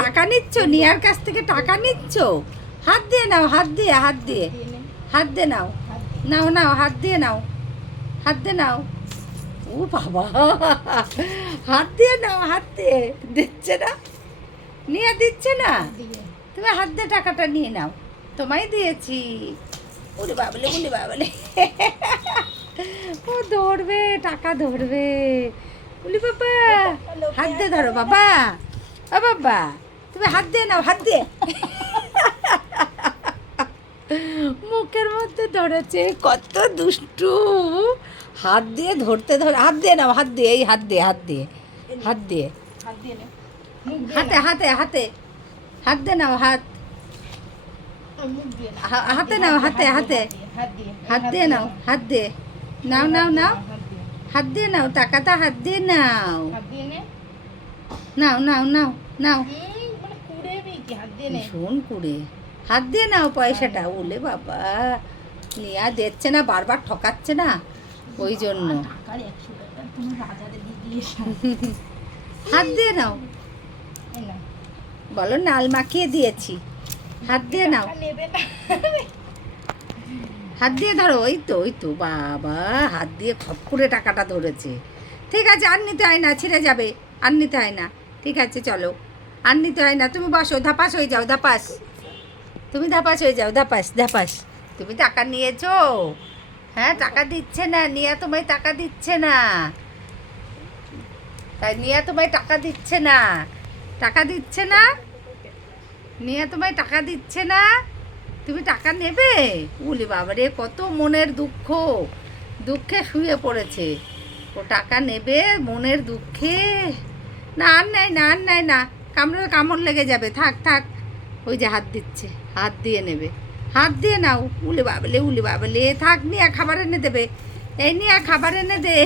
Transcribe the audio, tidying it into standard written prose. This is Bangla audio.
টাকা নিচ্ছ, নিয়ার কাছ থেকে টাকা নিচ্ছ? হাত দিয়ে নাও, হাত দিয়ে, হাত দিয়ে, হাত দিয়ে নাও, নাও নাও, হাত দিয়ে নাও, হাত দিয়ে নাও। ও বাবা, হাত দিয়ে নাও, হাত দিয়ে। দিচ্ছে না, নিয়ে দিচ্ছে না। তুমি হাত দিয়ে টাকাটা নিয়ে নাও, তোমায় দিয়েছি। ওরে বাবলে, ওরে বাবলে, ও ধরবে, টাকা ধরবে। বলি বাবা, হাত দিয়ে ধরো বাবা। ও বাবা, তুমি হাত দিয়ে নাও, হাত দিয়ে। মুখের মধ্যে ধরেছে, কত দুষ্টু। হাত দিয়ে ধরতে ধরে, হাত দিয়ে নাও, হাত দিয়ে, এই হাত দিয়ে, হাত দিয়ে, হাত দিয়ে, হাতে হাতে হাতে, হাত দিয়ে নাও, হাত, হাতে নাও, হাতে হাতে, হাত দিয়ে নাও, হাত দিয়ে নাও, নাও নাও, হাত দিয়ে নাও, টাকাটা হাত দিয়ে নাও, নাও নাও নাও নাও। ভীষণ কুড়ে, হাত দিয়ে নাও পয়সাটা। ওলে বাবা, নিয়া দিচ্ছে না, বারবার ঠকাচ্ছে না, ওই জন্য। হাত দিয়ে নাও, বলো নাল মাখিয়ে দিয়েছি, হাত দিয়ে নাও, হাত দিয়ে ধরো। ওই তো, ওই তো বাবা, হাত দিয়ে খপ করে টাকাটা ধরেছে। ঠিক আছে, আর নিতে হয় না, ছিঁড়ে যাবে, আর নিতে হয় না। ঠিক আছে, চলো, আর নিতে হয় না। তুমি বসো, ধাপাস হয়ে যাও, ধাপাস। তুমি ধাপাস হয়ে যাও, ধাপাস ধাপাস। তুমি টাকা নিয়েছো? হ্যাঁ, টাকা দিচ্ছে না, নিয়া তোমায় টাকা দিচ্ছে না। তাই নিয়া তোমায় টাকা দিচ্ছে না, টাকা দিচ্ছে না, নিয়া তোমায় টাকা দিচ্ছে না। তুমি টাকা নেবে? উলি বাবারে, কত মনের দুঃখ, দুঃখে শুয়ে পড়েছে। ও টাকা নেবে মনের দুঃখে। না, আর নেয় না, আর নেয় না, কামড় লেগে যাবে। থাক থাক, ওই যে হাত দিচ্ছে, হাত দিয়ে নেবে, হাত দিয়ে নাও। উলি বাবলে, উলি বাবলে, থাক, নিয়ে খাবার এনে দেবে। এই নিয়ে খাবার এনে দে।